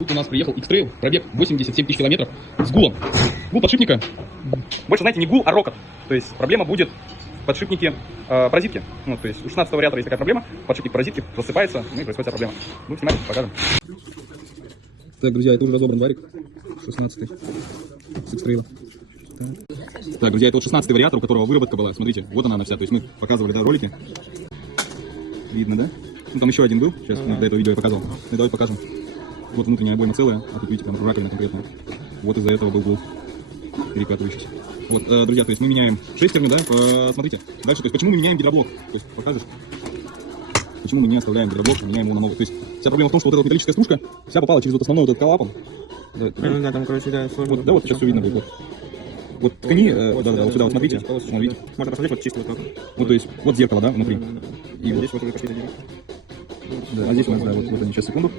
Тут у нас приехал X-Trail, пробег 87 тысяч километров с гулом. Гул подшипника. Больше, знаете, не гул, а рокот. То есть проблема будет в подшипнике паразитки. Ну, то есть у 16 вариатора есть такая проблема. Подшипник паразитки рассыпается, ну и происходит вся проблема. Будем снимать, покажем. Так, друзья, это уже разобран варик. 16-й с X-Trail. Так, друзья, это вот 16-й вариатор, у которого выработка была. Смотрите, вот она вся. То есть мы показывали, да, ролики. Видно, да? Ну, там еще один был. Сейчас до этого видео я показывал. Ну, давай покажем. Вот внутренняя обойма целая, а тут видите, прям раковина конкретная. Вот из-за этого был гул перекатывающийся. Вот, друзья, то есть мы меняем шестерню, да, смотрите. Дальше, то есть почему мы меняем гидроблок? То есть покажешь, почему мы не оставляем гидроблок, меняем его на новый. То есть вся проблема в том, что вот эта вот металлическая стружка вся попала через вот основной вот этот клапан. Да, там, короче, да, сложно. Вот, да, вот сейчас все видно будет. Вот ткани, да, вот сюда, вот смотрите. Вот, видите? Можно посмотреть вот чисто вот так. Вот, то есть, вот зеркало, да, внутри. И вот Здесь вот уже пошли. да, а здесь у нас, да, вот они, сейчас, секунду.